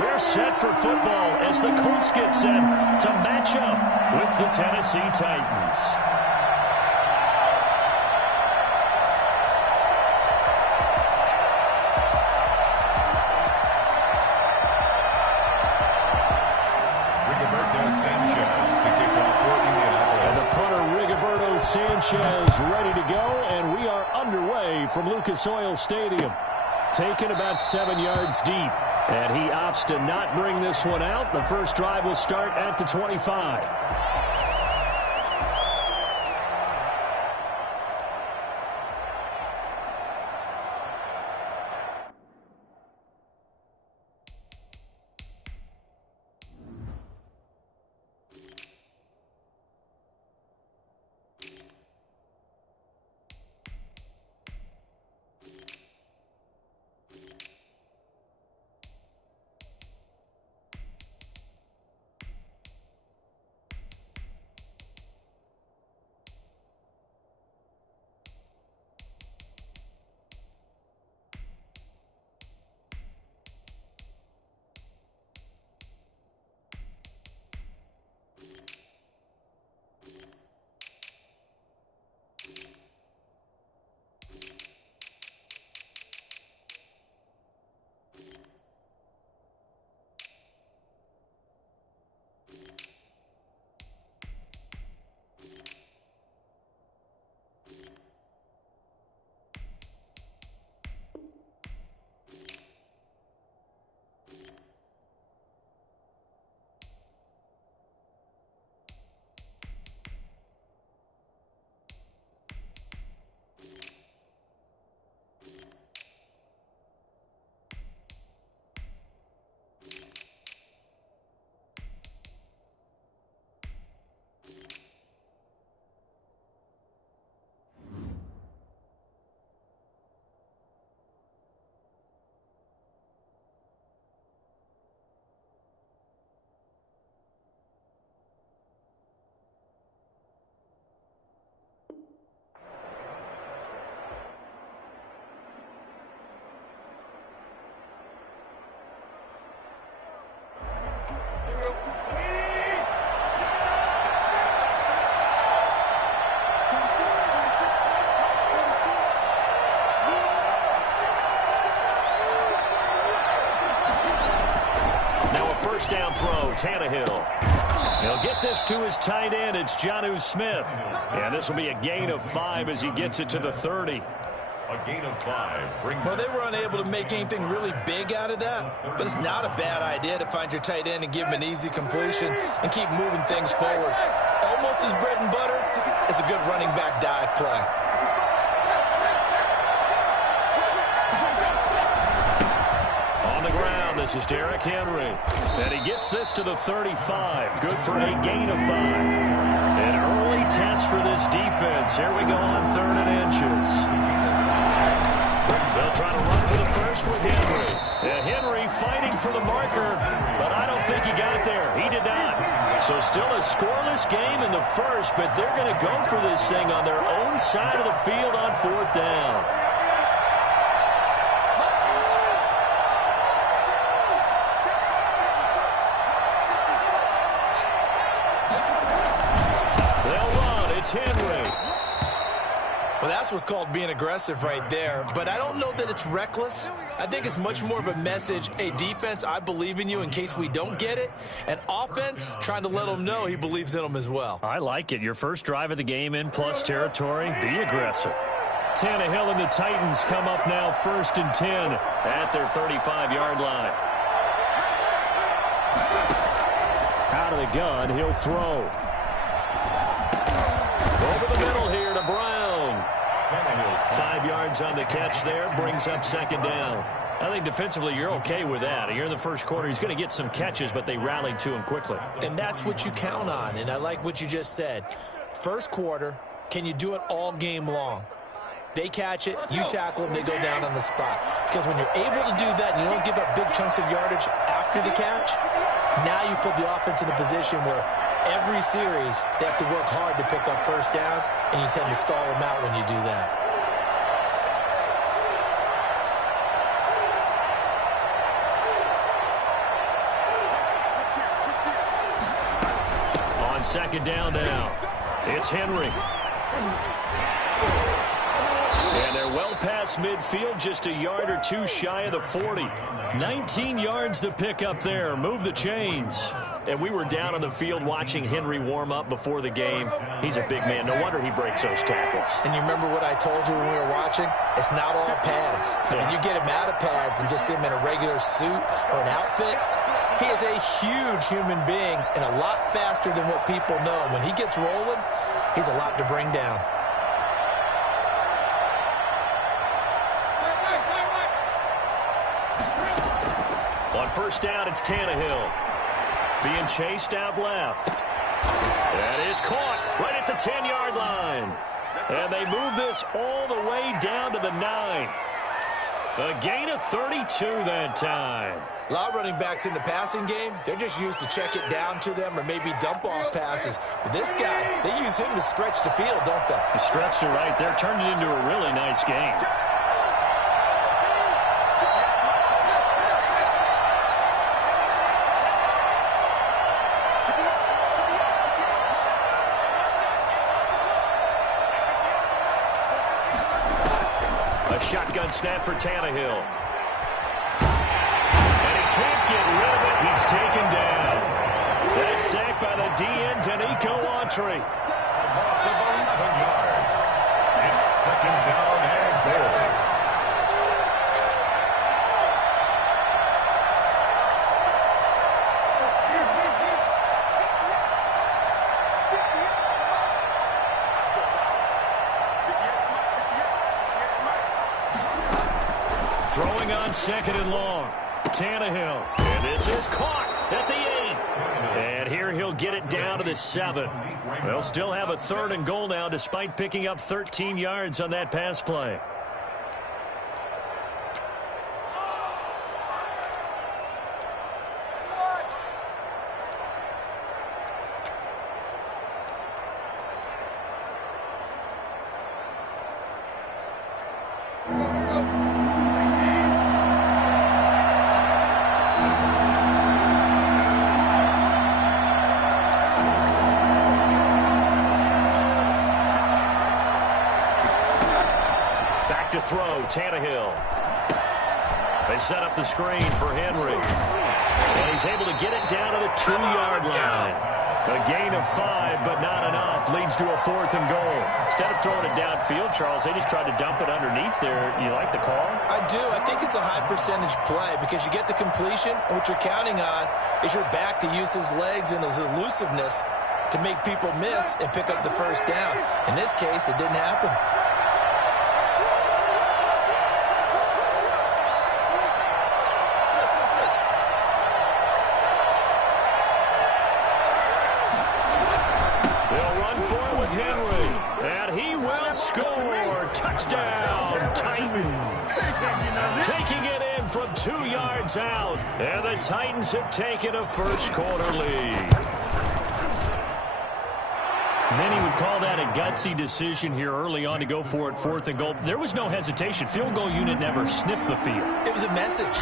we're set for football as the Colts get set to match up with the Tennessee Titans. Sanchez ready to go, and we are underway from Lucas Oil Stadium. Taken about 7 yards deep, and he opts to not bring this one out. The first drive will start at the 25. First down throw, Tannehill. He'll get this to his tight end. It's Jonnu Smith. And this will be a gain of 5 as he gets it to the 30. A gain of 5. Well, they were unable to make anything really big out of that, but it's not a bad idea to find your tight end and give him an easy completion and keep moving things forward. Almost his bread and butter is a good running back dive play. This is Derrick Henry. And he gets this to the 35. Good for a gain of 5. An early test for this defense. Here we go on 3rd and inches. They'll try to run for the first with Henry. And Henry fighting for the marker, but I don't think he got there. He did not. So still a scoreless game in the first, but they're going to go for this thing on their own side of the field on 4th down. Henry. Well, that's what's called being aggressive right there, but I don't know that it's reckless. I think it's much more of a message, hey, defense, I believe in you in case we don't get it, and offense trying to let them know he believes in them as well. I like it. Your first drive of the game in plus territory, be aggressive. Tannehill and the Titans come up now 1st and 10 at their 35-yard line. Out of the gun, he'll throw. Over the middle here to Brown. 5 yards on the catch there, brings up 2nd down. I think defensively you're okay with that. Here in the first quarter, he's going to get some catches, but they rallied to him quickly. And that's what you count on, and I like what you just said. First quarter, can you do it all game long? They catch it, you tackle them, they go down on the spot. Because when you're able to do that and you don't give up big chunks of yardage after the catch, now you put the offense in a position where every series, they have to work hard to pick up first downs, and you tend to stall them out when you do that. second down now. It's Henry. And they're well past midfield, just a yard or two shy of the 40. 19 yards to pick up there. Move the chains. And we were down on the field watching Henry warm up before the game. He's a big man. No wonder he breaks those tackles. And you remember what I told you when we were watching? It's not all pads. I mean, you get him out of pads and just see him in a regular suit or an outfit. He is a huge human being and a lot faster than what people know. When he gets rolling, he's a lot to bring down. On first down, it's Tannehill. Being chased out left. That is caught right at the 10-yard line. And they move this all the way down to the 9. A gain of 32 that time. A lot of running backs in the passing game, they're just used to check it down to them or maybe dump off passes. But this guy, they use him to stretch the field, don't they? The stretch to right there turned it into a really nice game. A shotgun snap for Tannehill. And he can't get rid of it. He's taken down. That's sacked by the DN, Danico Autry. Loss of 11 yards. It's second down and goal. Throwing on second and long. Tannehill. And this is caught at the 8. And here he'll get it down to the 7. They'll still have a third and goal now despite picking up 13 yards on that pass play. To throw, Tannehill. They set up the screen for Henry. And he's able to get it down to the 2-yard line. A gain of 5, but not enough. Leads to a 4th and goal. Instead of throwing it downfield, Charles, they just tried to dump it underneath there. You like the call? I do. I think it's a high percentage play because you get the completion, and what you're counting on is your back to use his legs and his elusiveness to make people miss and pick up the first down. In this case, it didn't happen. Touchdown, Titans. Taking it in from 2 yards out. And the Titans have taken a first-quarter lead. Many would call that a gutsy decision here early on to go for it, 4th and goal. There was no hesitation. Field goal unit never sniffed the field. It was a message.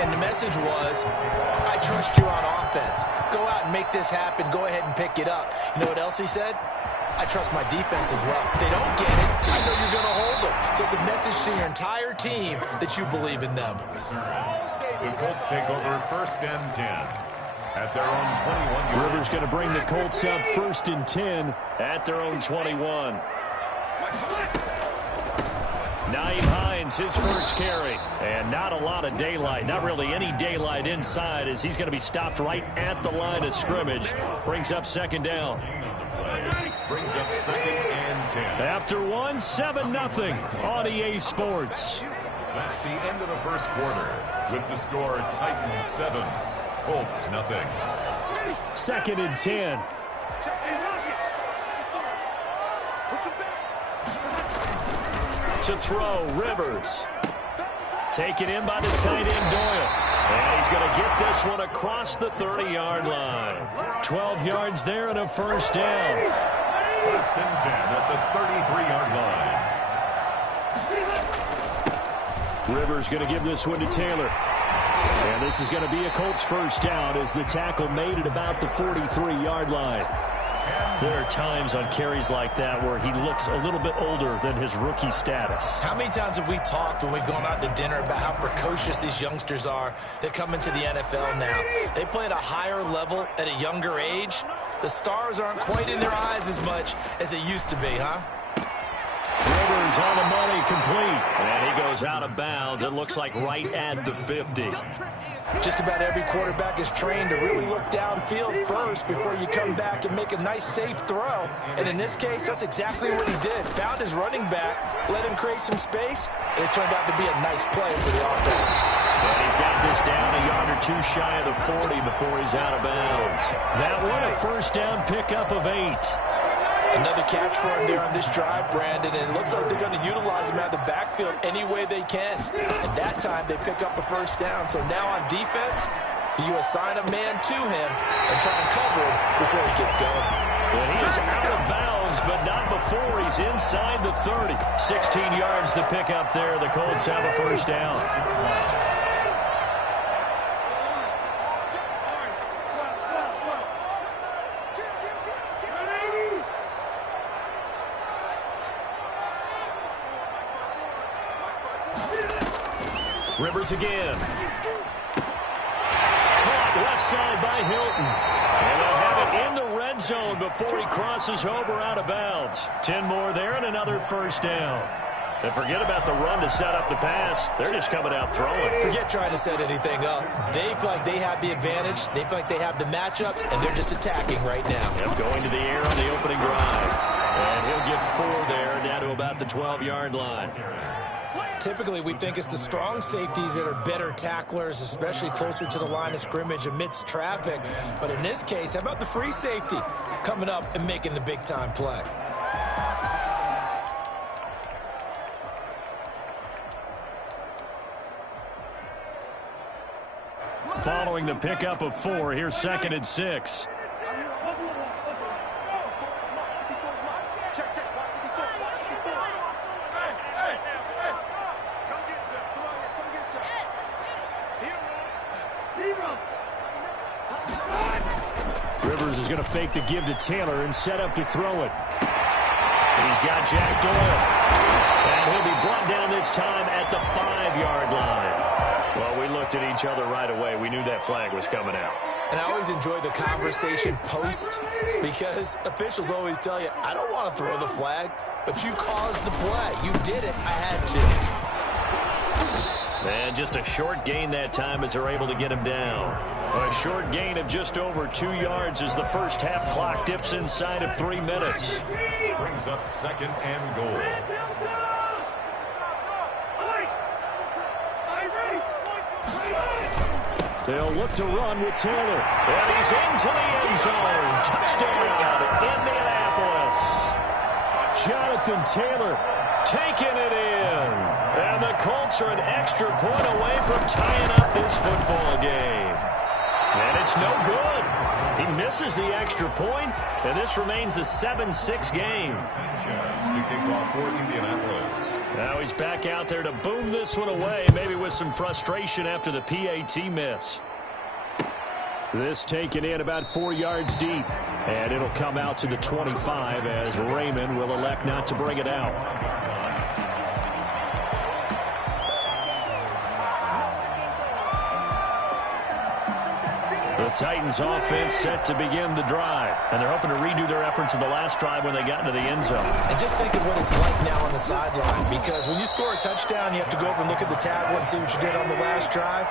And the message was, I trust you on offense. Go out and make this happen. Go ahead and pick it up. You know what else he said? I trust my defense as well. If they don't get it, I know you're going to hold them. So it's a message to your entire team that you believe in them. The Colts take over first and 10 at their own 21. Rivers going to bring the Colts up first and 10 at their own 21. Nyheim Hines, his first carry. And not a lot of daylight, not really any daylight inside as he's going to be stopped right at the line of scrimmage. Brings up second down. Brings up second and 10. After 1, 7-0 on EA Sports. That's the end of the first quarter with the score Titans 7, Colts 0. Second and 10. To throw, Rivers. Taken in by the tight end, Doyle. And he's going to get this one across the 30-yard line. 12 yards there and a first down. First and 10 at the 33-yard line. Rivers going to give this one to Taylor. And this is going to be a Colts first down as the tackle made at about the 43-yard line. There are times on carries like that where he looks a little bit older than his rookie status. How many times have we talked when we've gone out to dinner about how precocious these youngsters are that come into the NFL now? They play at a higher level at a younger age. The stars aren't quite in their eyes as much as they used to be, huh? Rivers on the money, complete. And he goes out of bounds. It looks like right at the 50. Just about every quarterback is trained to really look downfield first before you come back and make a nice, safe throw. And in this case, that's exactly what he did. Found his running back, let him create some space, and it turned out to be a nice play for the offense. And he's got this down a yard or two shy of the 40 before he's out of bounds. That one a first down pickup of 8. Another catch for him there on this drive, Brandon, and it looks like they're going to utilize him out of the backfield any way they can. And that time they pick up a first down. So now on defense, you assign a man to him and try and cover him before he gets going. And he is out of bounds, but not before he's inside the 30. 16 yards to pick up there. The Colts have a first down. Rivers again. Caught left side by Hilton. And they'll have it in the red zone before he crosses over out of bounds. 10 more there and another first down. And forget about the run to set up the pass. They're just coming out throwing. Forget trying to set anything up. They feel like they have the advantage. They feel like they have the matchups, and they're just attacking right now. Yep, going to the air on the opening drive. And he'll get 4 there, down to about the 12-yard line. Typically, we think it's the strong safeties that are better tacklers, especially closer to the line of scrimmage amidst traffic. But in this case, how about the free safety coming up and making the big-time play? Following the pickup of 4, here's 2nd and 6. Rivers is going to fake the give to Taylor and set up to throw it. He's got Jack Doyle. And he'll be brought down this time at the 5-yard line. Well, we looked at each other right away. We knew that flag was coming out. And I always enjoy the conversation post because officials always tell you, I don't want to throw the flag, but you caused the play. You did it. I had to. And just a short gain that time as they're able to get him down. A short gain of just over 2 yards as the first half clock dips inside of 3 minutes. Brings up 2nd and goal. They'll look to run with Taylor. And he's into the end zone. Touchdown, Indianapolis. Jonathan Taylor taking it in. And the Colts are an extra point away from tying up this football game. And it's no good. He misses the extra point, and this remains a 7-6 game. To kick off for Indianapolis. Now he's back out there to boom this one away, maybe with some frustration after the PAT miss. This taken in about 4 yards deep, and it'll come out to the 25 as Raymond will elect not to bring it out. The Titans offense set to begin the drive, and they're hoping to redo their efforts in the last drive when they got into the end zone. And just think of what it's like now on the sideline, because when you score a touchdown, you have to go over and look at the tablet and see what you did on the last drive.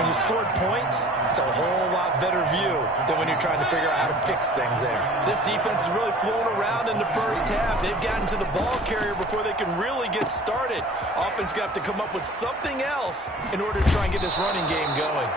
When you scored points, it's a whole lot better view than when you're trying to figure out how to fix things there. This defense is really flown around in the first half. They've gotten to the ball carrier before they can really get started. Offense got to come up with something else in order to try and get this running game going.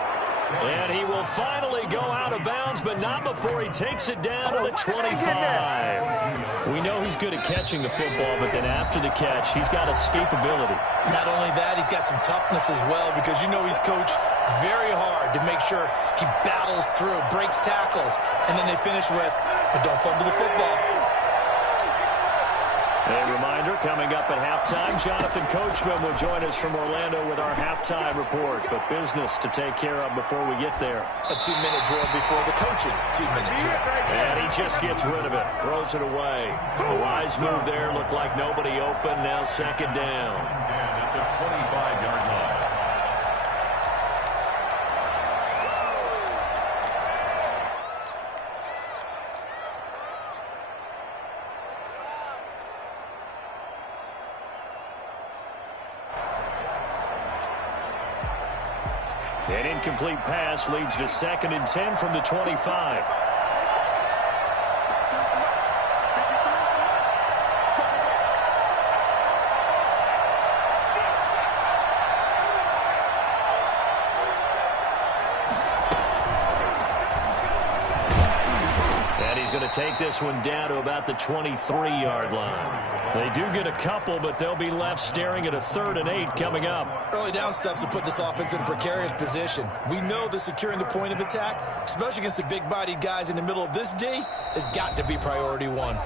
And he will finally go out of bounds, but not before he takes it down to the 25. We know he's good at catching the football, but then after the catch, he's got escapability. Not only that, he's got some toughness as well, because you know he's coached very hard to make sure he battles through, breaks tackles, and then they finish with, but don't fumble the football. A reminder, coming up at halftime, Jonathan Coachman will join us from Orlando with our halftime report. But business to take care of before we get there. A 2-minute drill before the coach's 2-minute drill. And he just gets rid of it, throws it away. A wise move there, looked like nobody open, now second down. At the 25-yard line. An incomplete pass leads to 2nd and 10 from the 25. And he's going to take this one down to about the 23-yard line. They do get a couple, but they'll be left staring at a 3rd and 8 coming up. Early down stuff to put this offense in a precarious position. We know that securing the point of attack, especially against the big-bodied guys in the middle of this D, has got to be priority one.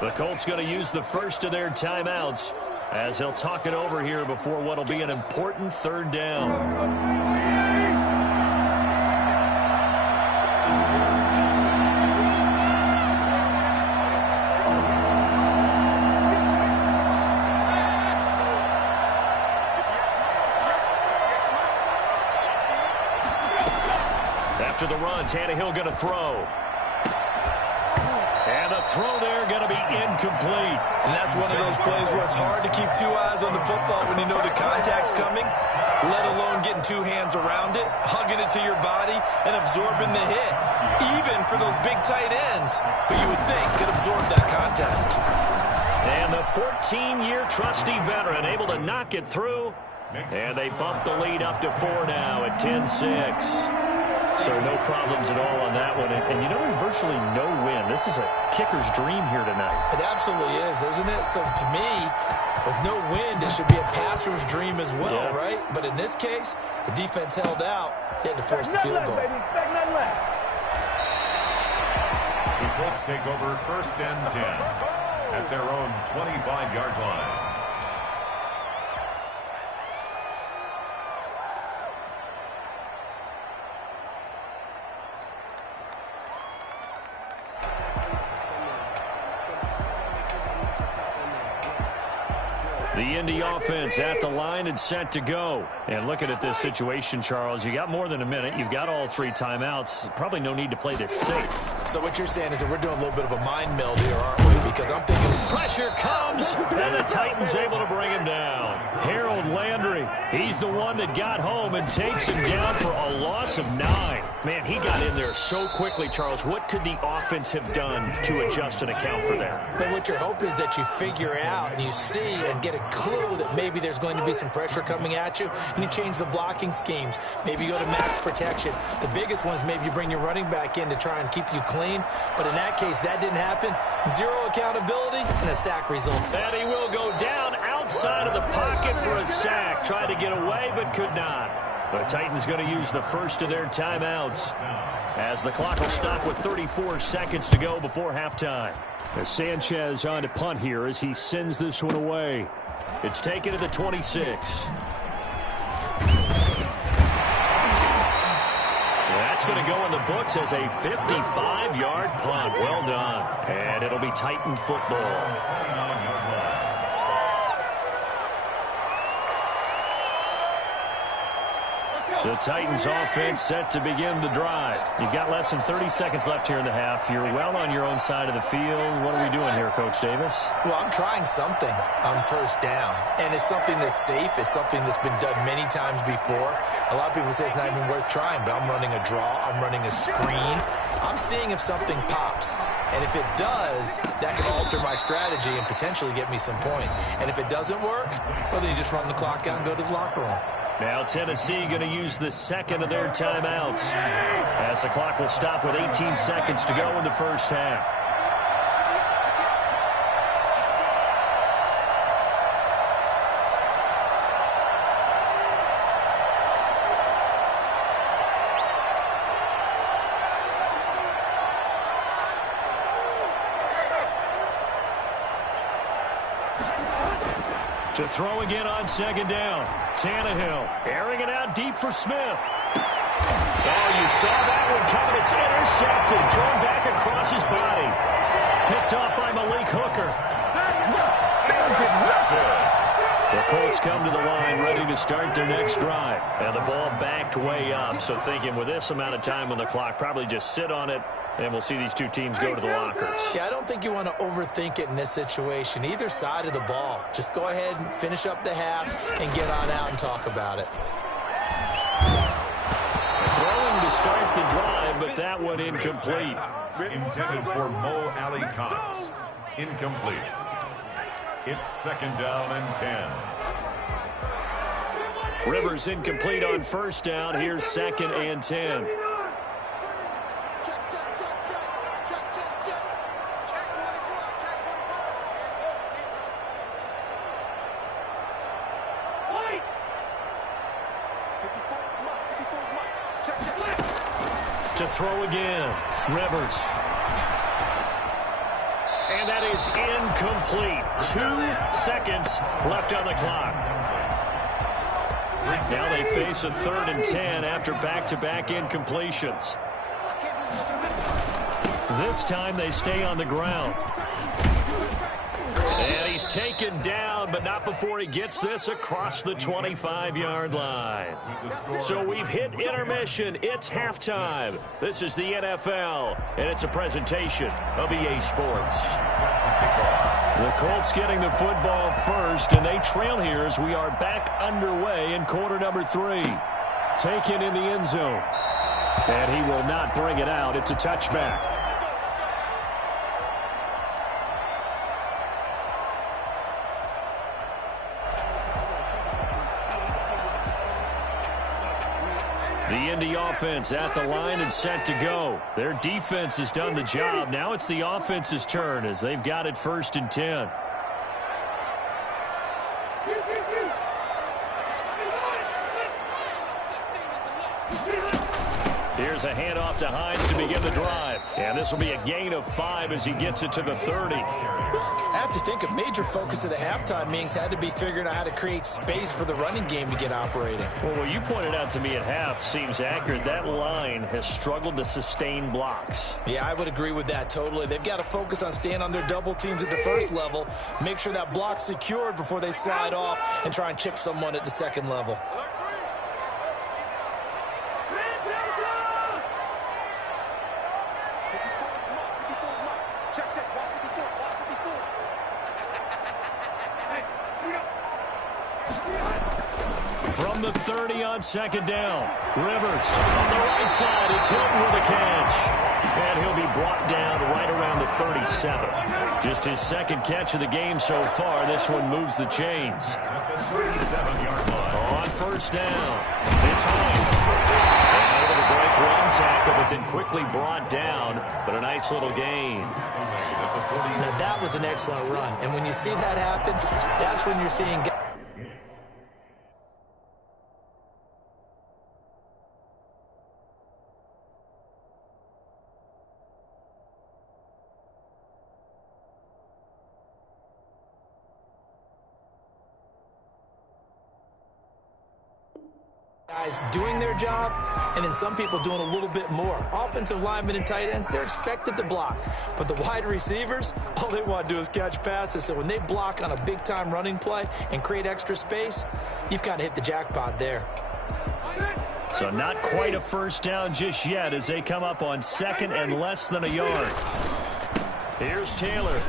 The Colts going to use the first of their timeouts as they'll talk it over here before what will be an important 3rd down. After the run, Tannehill going to throw. And the throw there going to be incomplete. And that's one of those plays where it's hard to keep 2 eyes on the football when you know the contact's coming, let alone getting 2 hands around it, hugging it to your body, and absorbing the hit. Even for those big tight ends, who you would think could absorb that contact. And the 14-year trusty veteran able to knock it through. And they bump the lead up to 4 now at 10-6. So no problems at all on that one. And you know, there's virtually no win. This is a kicker's dream here tonight. It absolutely is, isn't it? So to me, with no wind, it should be a passer's dream as well, right? But in this case, the defense held out. He had to force the field goal. The Colts take over 1st and 10 at their own 25-yard line. The Indy offense at the line and set to go. And looking at this situation, Charles, you got more than a minute. You've got all 3 timeouts. Probably no need to play this safe. So what you're saying is that we're doing a little bit of a mind meld here, aren't we? Because I'm thinking pressure comes, and the Titans able to bring him down. Harold Landry, he's the one that got home and takes him down for a loss of 9. Man, he got in there so quickly, Charles. What could the offense have done to adjust and account for that? But what you're hoping is that you figure out and you see and get a clue that maybe there's going to be some pressure coming at you, and you change the blocking schemes. Maybe you go to max protection. The biggest one is maybe you bring your running back in to try and keep you clean. But in that case, that didn't happen. 0 accountability and a sack result. And he will go down outside of the pocket for a sack. Tried to get away, but could not. The Titans going to use the first of their timeouts as the clock will stop with 34 seconds to go before halftime. As Sanchez on to punt here as he sends this one away. It's taken to the 26. That's going to go in the books as a 55-yard punt. Well done. And it'll be Titan football. The Titans offense set to begin the drive. You've got less than 30 seconds left here in the half. You're well on your own side of the field. What are we doing here, Coach Davis? Well, I'm trying something on 1st down. And it's something that's safe. It's something that's been done many times before. A lot of people say it's not even worth trying, but I'm running a draw. I'm running a screen. I'm seeing if something pops. And if it does, that can alter my strategy and potentially get me some points. And if it doesn't work, well, then you just run the clock out and go to the locker room. Now Tennessee going to use the second of their timeouts as the clock will stop with 18 seconds to go in the first half. To throw again on second down. Tannehill airing it out deep for Smith. Oh, you saw that one coming. It's intercepted. Thrown back across his body. Picked off by Malik Hooker. The Colts come to the line ready to start their next drive. And the ball backed way up. So thinking with this amount of time on the clock, probably just sit on it. And we'll see these two teams go to the lockers. Yeah, I don't think you want to overthink it in this situation. Either side of the ball. Just go ahead and finish up the half and get on out and talk about it. Throwing to start the drive, but that one incomplete. Intended for Mo Alley Cox. Incomplete. It's second down and 10. Rivers incomplete on first down. Here's second and 10. To throw again, Rivers. And that is incomplete. 2 seconds left on the clock. Now they face a 3rd and 10 after back-to-back incompletions. This time they stay on the ground. And he's taken down, but not before he gets this across the 25-yard line. So we've hit intermission. It's halftime. This is the NFL, and it's a presentation of EA Sports. The Colts getting the football first, and they trail here as we are back underway in quarter number 3. Taken in the end zone. And he will not bring it out. It's a touchback. The Indy offense at the line and set to go. Their defense has done the job. Now it's the offense's turn as they've got it 1st and 10. Here's a handoff to Hines to begin the drive. And this will be a gain of 5 as he gets it to the 30. I have to think a major focus of the halftime meetings had to be figuring out how to create space for the running game to get operating. Well, what you pointed out to me at half seems accurate. That line has struggled to sustain blocks. Yeah, I would agree with that totally. They've got to focus on staying on their double teams at the first level, make sure that block's secured before they slide off and try and chip someone at the second level. From the 30 on second down. Rivers on the right side. It's Hilton with a catch. And he'll be brought down right around the 37. Just his second catch of the game so far. This one moves the chains. At the 37-yard line. On first down. It's Hines. And able to break one tackle, but then quickly brought down. But a nice little gain. Now that was an excellent run. And when you see that happen, that's when you're seeing guys. Doing their job, and then some people doing a little bit more. Offensive linemen and tight ends, they're expected to block. But the wide receivers, all they want to do is catch passes. So when they block on a big-time running play and create extra space, you've kind of hit the jackpot there. So not quite a first down just yet as they come up on second and less than a yard. Here's Taylor.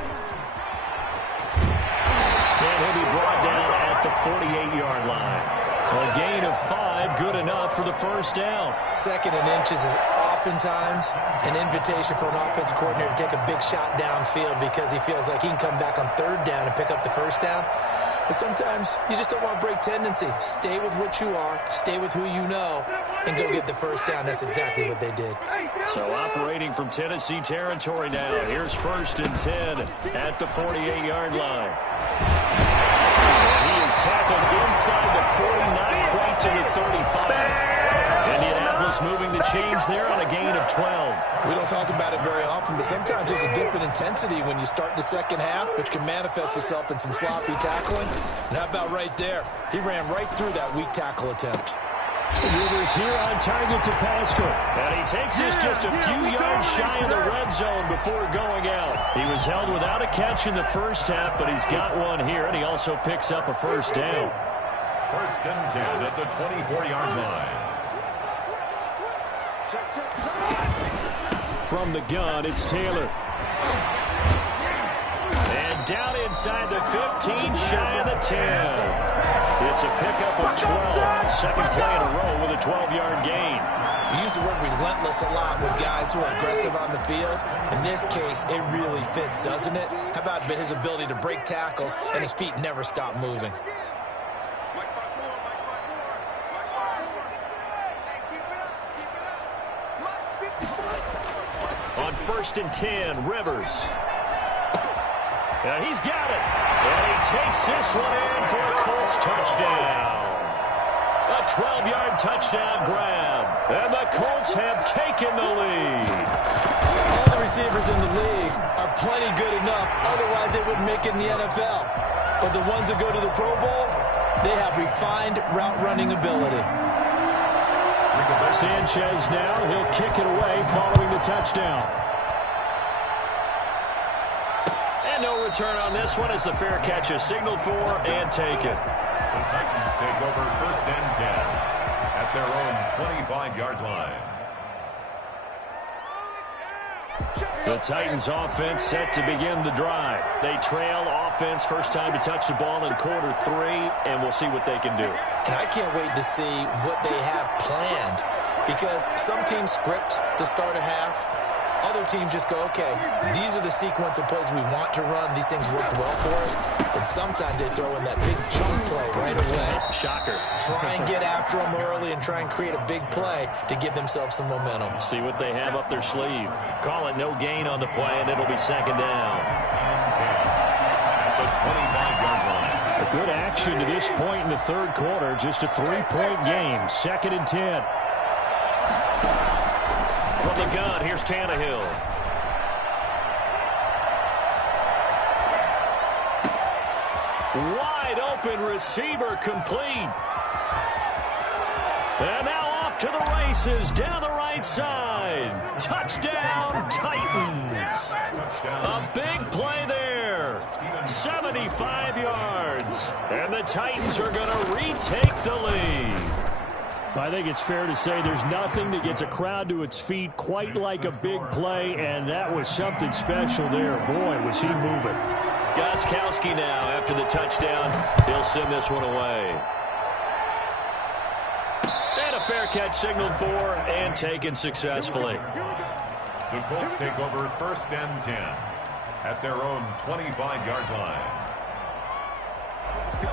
And he'll be brought down at the 48-yard line. A gain of 5, good enough for the first down. 2nd and inches is oftentimes an invitation for an offense coordinator to take a big shot downfield because he feels like he can come back on 3rd down and pick up the first down. But sometimes you just don't want to break tendency. Stay with what you are, stay with who you know, and go get the first down. That's exactly what they did. So operating from Tennessee territory now. Here's 1st and 10 at the 48-yard line. He is tackled inside the 40, not quite to the 35. Indianapolis Dallas moving the chains there on a gain of 12. We don't talk about it very often, but sometimes there's a dip in intensity when you start the second half, which can manifest itself in some sloppy tackling. And how about right there? He ran right through that weak tackle attempt. Rivers here on target to Pascal. And he takes this just a few yards shy of the red zone before going out. He was held without a catch in the first half, but he's got one here, and he also picks up a first down. First and 10 at the 24-yard line. From the gun, it's Taylor. And down inside the 15, shy of the 10. It's a pickup of 12. Second play in a row with a 12-yard gain. We use the word relentless a lot with guys who are aggressive on the field. In this case, it really fits, doesn't it? How about his ability to break tackles and his feet never stop moving? On first and 10, Rivers. And he's got it. And he takes this one in for a Colts touchdown. A 12-yard touchdown grab. And the Colts have taken the lead. All the receivers in the league are plenty good enough. Otherwise, they wouldn't make it in the NFL. But the ones that go to the Pro Bowl, they have refined route running ability. Sanchez now. He'll kick it away following the touchdown. And no return on this one as the fair catch is signaled for and taken. The Titans take over first and 10 at their own 25-yard line. The Titans offense set to begin the drive. They trail offense, first time to touch the ball in quarter 3, and we'll see what they can do. And I can't wait to see what they have planned, because some teams script to start a half. Other teams just go, okay, these are the sequence of plays we want to run. These things worked well for us. And sometimes they throw in that big chunk play right away. Shocker. Try and get after them early and try and create a big play to give themselves some momentum. See what they have up their sleeve. Call it no gain on the play, and it'll be second down. At the 25-yard line. A good action to this point in the third quarter. Just a 3-point game. Second and 10. From the gun, here's Tannehill. Wide open receiver complete. And now off to the races down the right side. Touchdown, Titans. A big play there. 75 yards. And the Titans are going to retake the lead. I think it's fair to say there's nothing that gets a crowd to its feet quite like a big play, and that was something special there. Boy, was he moving. Gostkowski now, after the touchdown, he'll send this one away. And a fair catch signaled for and taken successfully. The Colts take over first and 10 at their own 25-yard line.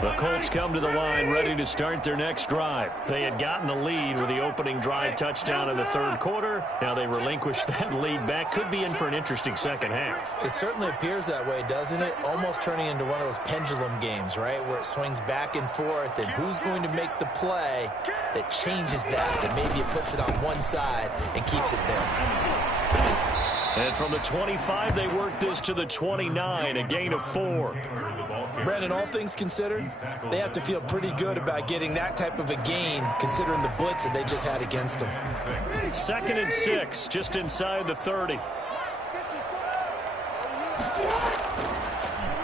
The Colts come to the line ready to start their next drive. They had gotten the lead with the opening drive touchdown in the third quarter. Now they relinquish that lead back. Could be in for an interesting second half. It certainly appears that way, doesn't it? Almost turning into one of those pendulum games, right, where it swings back and forth, and who's going to make the play that changes that maybe it puts it on one side and keeps it there. And from the 25, they work this to the 29, a gain of 4. Brandon, all things considered, they have to feel pretty good about getting that type of a gain, considering the blitz that they just had against them. Second and 6, just inside the 30.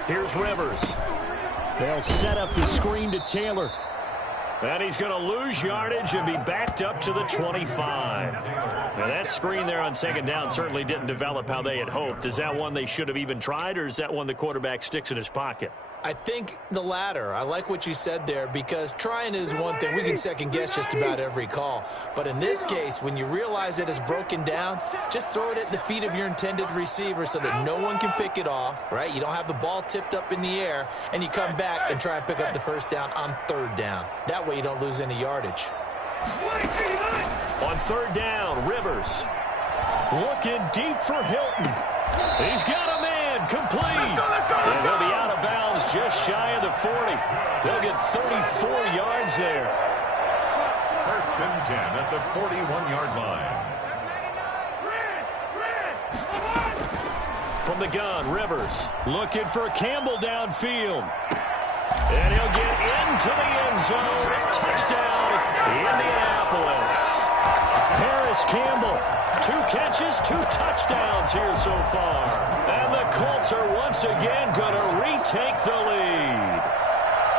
Here's Rivers. They'll set up the screen to Taylor. And he's going to lose yardage and be backed up to the 25. Now that screen there on second down certainly didn't develop how they had hoped. Is that one they should have even tried, or is that one the quarterback sticks in his pocket? I think the latter. I like what you said there, because trying is one thing. We can second guess just about every call. But in this case, when you realize it is broken down, just throw it at the feet of your intended receiver so that no one can pick it off, right? You don't have the ball tipped up in the air, and you come back and try and pick up the first down on third down. That way you don't lose any yardage. On third down, Rivers looking deep for Hilton. He's got a man complete. And he'll be out of bounds just shy of the 40. They'll get 34 yards there. First and 10 at the 41-yard line. From the gun, Rivers looking for Campbell downfield. And he'll get into the end zone. Touchdown, Indianapolis. Paris Campbell, 2 catches, 2 touchdowns here so far. And the Colts are once again going to retake the lead.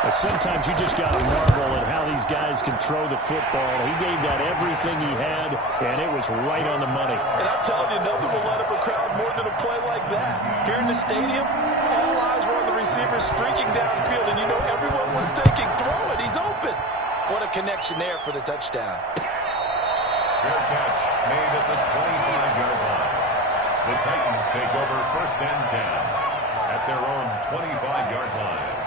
Well, sometimes you just got to marvel at how these guys can throw the football. He gave that everything he had, and it was right on the money. And I'm telling you, nothing will light up a crowd more than a play like that. Here in the stadium, all eyes were on the receiver streaking downfield, and you know everyone was thinking, throw it, he's open. What a connection there for the touchdown. Fair catch made at the 25-yard line. The Titans take over 1st and 10 at their own 25-yard line.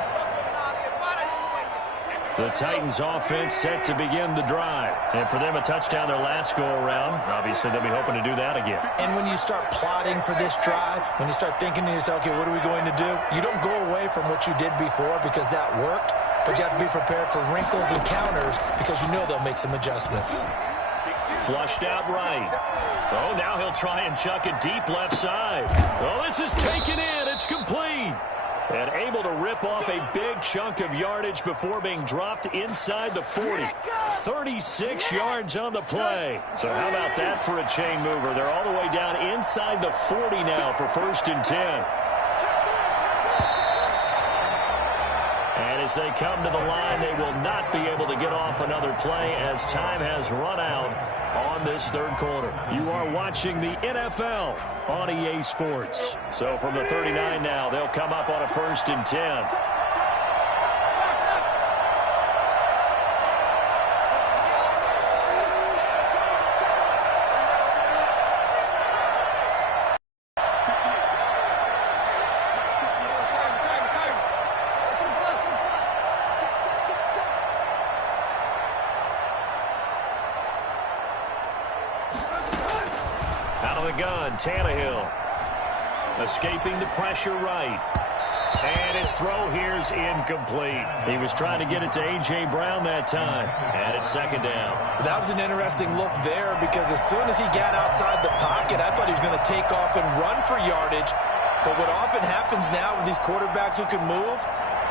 The Titans offense set to begin the drive. And for them, a touchdown their last go-around. Obviously, they'll be hoping to do that again. And when you start plotting for this drive, when you start thinking to yourself, okay, what are we going to do? You don't go away from what you did before because that worked, but you have to be prepared for wrinkles and counters because you know they'll make some adjustments. Flushed out right. Oh, now he'll try and chuck it deep left side. Oh, this is taken in. It's complete. And able to rip off a big chunk of yardage before being dropped inside the 40. 36 yards on the play. So how about that for a chain mover? They're all the way down inside the 40 now for 1st and 10. And as they come to the line, they will not be able to get off another play as time has run out on this 3rd quarter. You are watching the NFL on EA Sports. So from the 39 now, they'll come up on a 1st and 10. Out of the gun, Tannehill. Escaping the pressure right. And his throw here's incomplete. He was trying to get it to A.J. Brown that time. And it's 2nd down. That was an interesting look there because as soon as he got outside the pocket, I thought he was going to take off and run for yardage. But what often happens now with these quarterbacks who can move,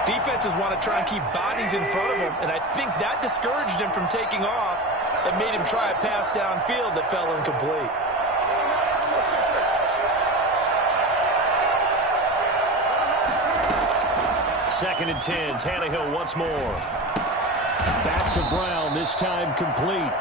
defenses want to try and keep bodies in front of them. And I think that discouraged him from taking off and made him try a pass downfield that fell incomplete. 2nd and 10. Tannehill once more. Back to Brown, this time complete.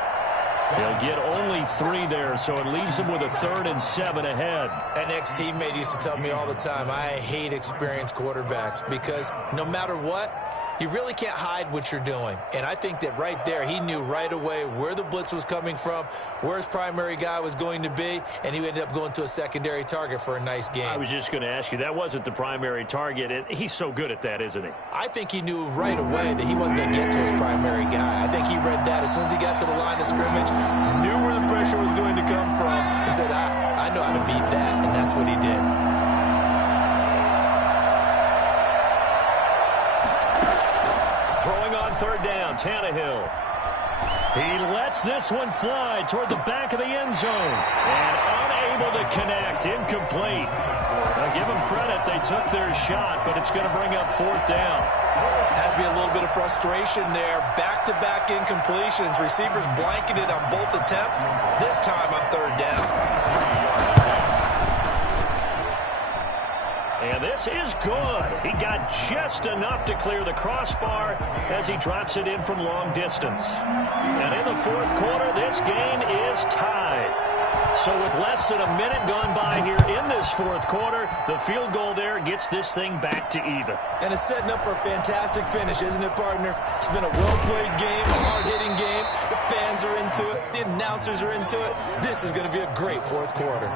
He'll get only 3 there, so it leaves him with a 3rd and 7 ahead. An ex-teammate used to tell me all the time, I hate experienced quarterbacks because no matter what, you really can't hide what you're doing. And I think that right there, he knew right away where the blitz was coming from, where his primary guy was going to be, and he ended up going to a secondary target for a nice game. I was just going to ask you, that wasn't the primary target. And he's so good at that, isn't he? I think he knew right away that he wasn't going to get to his primary guy. I think he read that as soon as he got to the line of scrimmage, knew where the pressure was going to come from, and said, I know how to beat that, and that's what he did. Throwing on 3rd down, Tannehill. He lets this one fly toward the back of the end zone. And unable to connect, incomplete. Now give them credit, they took their shot, but it's going to bring up 4th down. Has to be a little bit of frustration there. Back-to-back incompletions. Receivers blanketed on both attempts. This time on 3rd down. And this is good. He got just enough to clear the crossbar as he drops it in from long distance. And in the 4th quarter, this game is tied. So with less than a minute gone by here in this 4th quarter, the field goal there gets this thing back to even. And it's setting up for a fantastic finish, isn't it, partner? It's been a well-played game, a hard-hitting game. The fans are into it. The announcers are into it. This is going to be a great 4th quarter.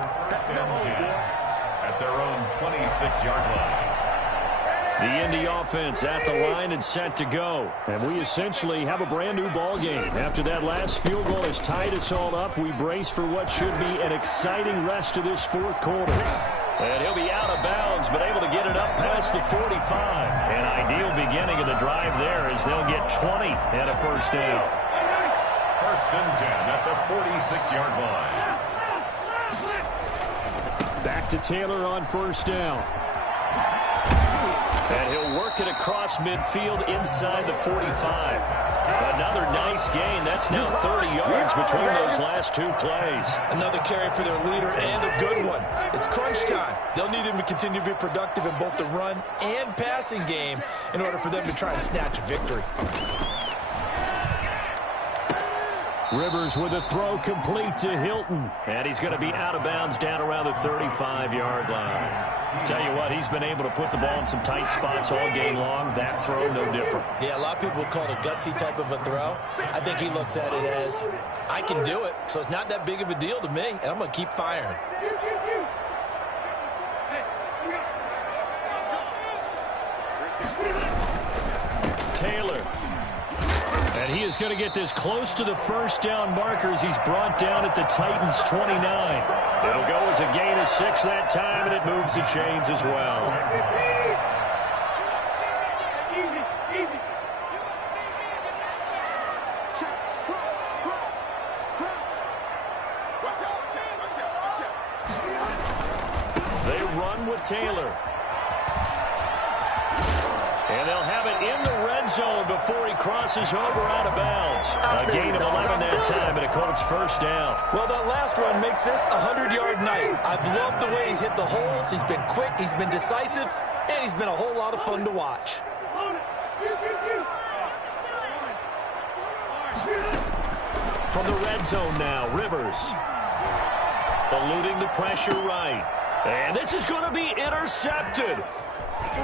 At their own 26-yard line. The Indy offense at the line and set to go. And we essentially have a brand new ball game. After that last field goal has tied us all up, we brace for what should be an exciting rest of this 4th quarter. And he'll be out of bounds, but able to get it up past the 45. An ideal beginning of the drive there as they'll get 20 and a 1st down. First and 10 at the 46-yard line. Back to Taylor on first down. And he'll work it across midfield inside the 45. Another nice gain. That's now 30 yards between those last two plays. Another carry for their leader and a good one. It's crunch time. They'll need him to continue to be productive in both the run and passing game in order for them to try and snatch a victory. Rivers with a throw complete to Hilton. And he's going to be out of bounds down around the 35-yard line. Tell you what, he's been able to put the ball in some tight spots all game long. That throw, no different. Yeah, a lot of people would call it a gutsy type of a throw. I think he looks at it as, I can do it, so it's not that big of a deal to me, and I'm going to keep firing. Taylor. And he is going to get this close to the first down markers. He's brought down at the Titans' 29. It'll go as a gain of 6 that time, and it moves the chains as well. They run with Taylor. And they'll have it in the red zone before he crosses over out of bounds. A gain of 11 that time, and a Colts first down. Well, that last run makes this a 100-yard night. I've loved the way he's hit the holes. He's been quick, he's been decisive, and he's been a whole lot of fun to watch. From the red zone now, Rivers. Eluding the pressure right. And this is going to be intercepted.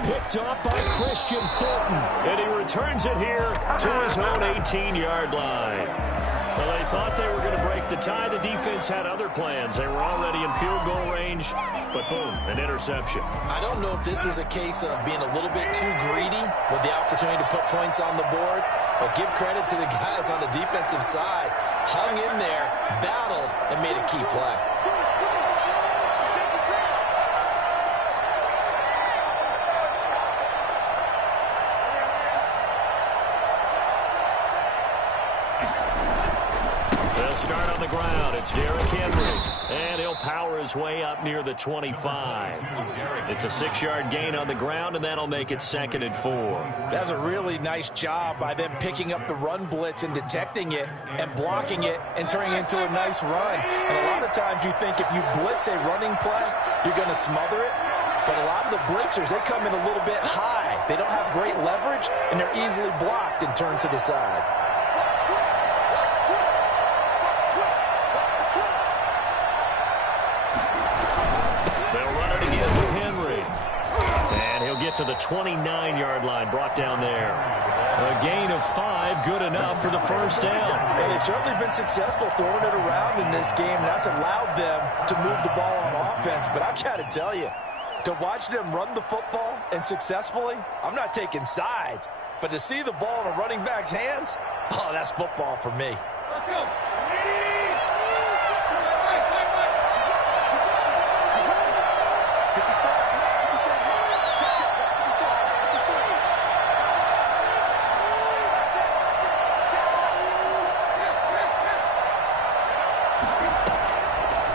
Picked off by Christian Fulton. And he returns it here to his own 18-yard line. Well, they thought they were going to break the tie. The defense had other plans. They were already in field goal range, but boom, an interception. I don't know if this was a case of being a little bit too greedy with the opportunity to put points on the board, but give credit to the guys on the defensive side. Hung in there, battled, and made a key play. Start on the ground. It's Derrick Henry. And he'll power his way up near the 25. It's a 6-yard gain on the ground, and that'll make it 2nd and 4. That's a really nice job by them picking up the run blitz and detecting it and blocking it and turning it into a nice run. And a lot of times you think if you blitz a running play, you're going to smother it. But a lot of the blitzers, they come in a little bit high. They don't have great leverage, and they're easily blocked and turned to the side. Get to the 29-yard line, brought down there. A gain of 5, good enough for the first down. And they've certainly been successful throwing it around in this game. That's allowed them to move the ball on offense. But I've got to tell you, to watch them run the football and successfully, I'm not taking sides. But to see the ball in a running back's hands, oh, that's football for me. Let's go.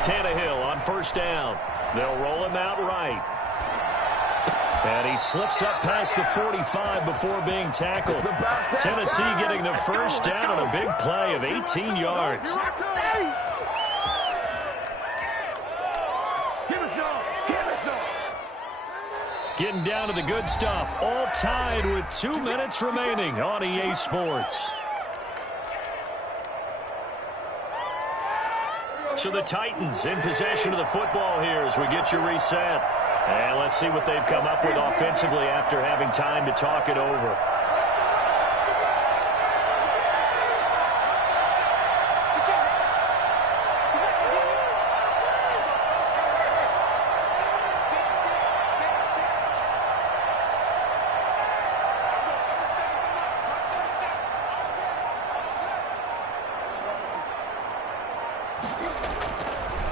Tannehill on first down. They'll roll him out right. And he slips up past the 45 before being tackled. Tennessee getting the first down on a big play of 18 yards. Getting down to the good stuff. All tied with 2 minutes remaining on EA Sports. So the Titans in possession of the football here as we get you reset. And let's see what they've come up with offensively after having time to talk it over.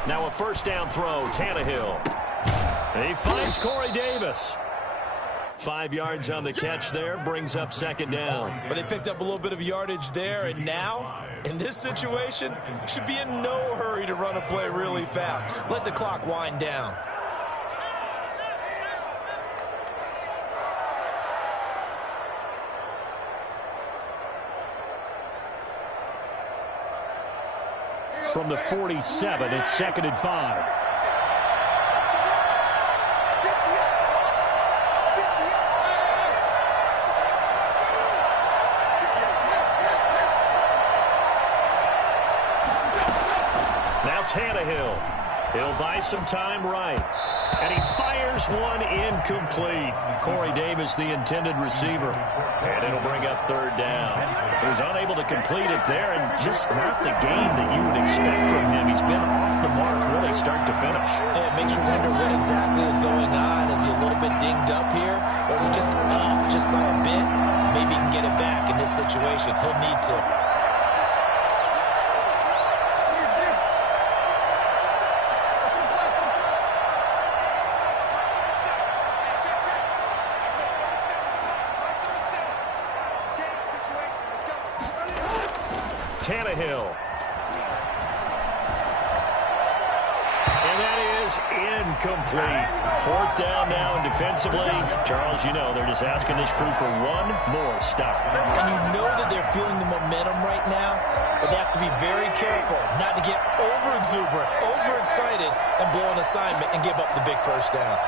Now a first down throw, Tannehill. He finds Corey Davis. 5 yards on the catch there, brings up second down. But they picked up a little bit of yardage there, and now, in this situation, should be in no hurry to run a play really fast. Let the clock wind down. From the 47, it's 2nd and 5. Now Tannehill. He'll buy some time right. And he fires one incomplete. Corey Davis, the intended receiver. And it'll bring up 3rd down. So he's unable to complete it there, and just not the game that you would expect from him. He's been off the mark really start to finish. Yeah, it makes you wonder what exactly is going on. Is he a little bit dinged up here? Or is he just off just by a bit? Maybe he can get it back in this situation. He'll need to. Tannehill. And that is incomplete. 4th down now, and defensively, Charles, you know, they're just asking this crew for one more stop. And you know that they're feeling the momentum right now, but they have to be very careful not to get over-exuberant, overexcited, and blow an assignment and give up the big 1st down.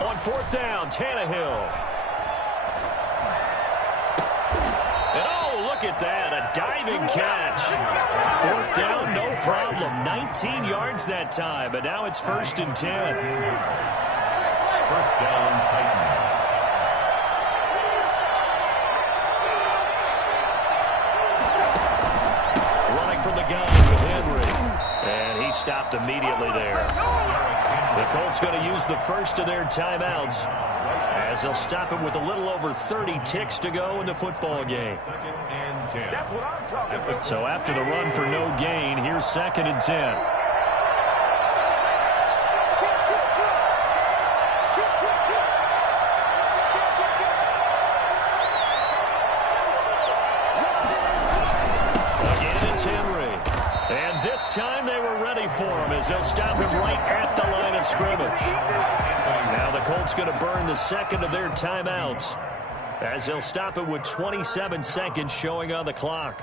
On 4th down, Tannehill. And oh, look at that, a diving catch. 4th down, no problem. 19 yards that time, but now it's 1st and 10. 1st down, Titans. Running from the gun with Henry. And he stopped immediately there. The Colts going to use the first of their timeouts as they'll stop it with a little over 30 ticks to go in the football game. 2nd and 10. That's what I'm talking about. So after the run for no gain, here's 2nd and 10. This time they were ready for him as they'll stop him right at the line of scrimmage. Now the Colts going to burn the 2nd of their timeouts as they'll stop it with 27 seconds showing on the clock.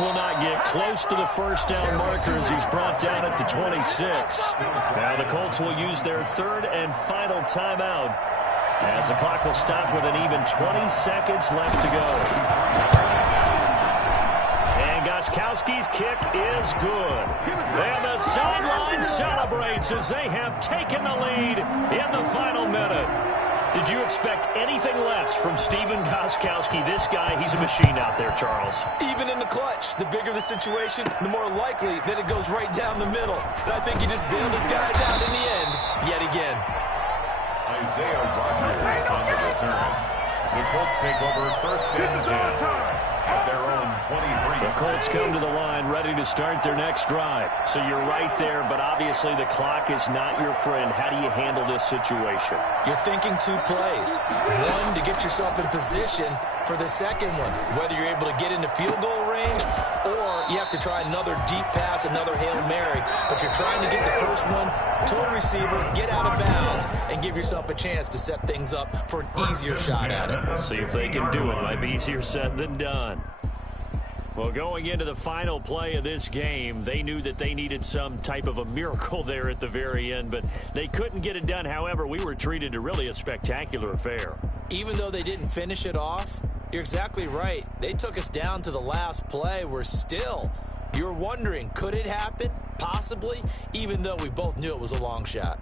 Will not get close to the 1st down marker as he's brought down at the 26. Now the Colts will use their 3rd and final timeout as the clock will stop with an even 20 seconds left to go. And Gostkowski's kick is good. And the sideline celebrates as they have taken the lead in the final minute. Did you expect anything less from Stephen Gostkowski? This guy, he's a machine out there, Charles. Even in the clutch, the bigger the situation, the more likely that it goes right down the middle. And I think he just bailed his guys out in the end, yet again. Isaiah Rodgers on the return. The Colts take over 1st and 10. at their own 23. The Colts come to the line ready to start their next drive. So you're right there, but obviously the clock is not your friend. How do you handle this situation? You're thinking 2 plays. One, to get yourself in position for the second one, whether you're able to get into field goal range or you have to try another deep pass, another Hail Mary, but you're trying to get the first one to a receiver, get out of bounds, and give yourself a chance to set things up for an easier shot at it. See if they can do it. Might be easier said than done. Well, going into the final play of this game, they knew that they needed some type of a miracle there at the very end, but they couldn't get it done. However, we were treated to really a spectacular affair. Even though they didn't finish it off, you're exactly right. They took us down to the last play. You're wondering, could it happen? Possibly, even though we both knew it was a long shot.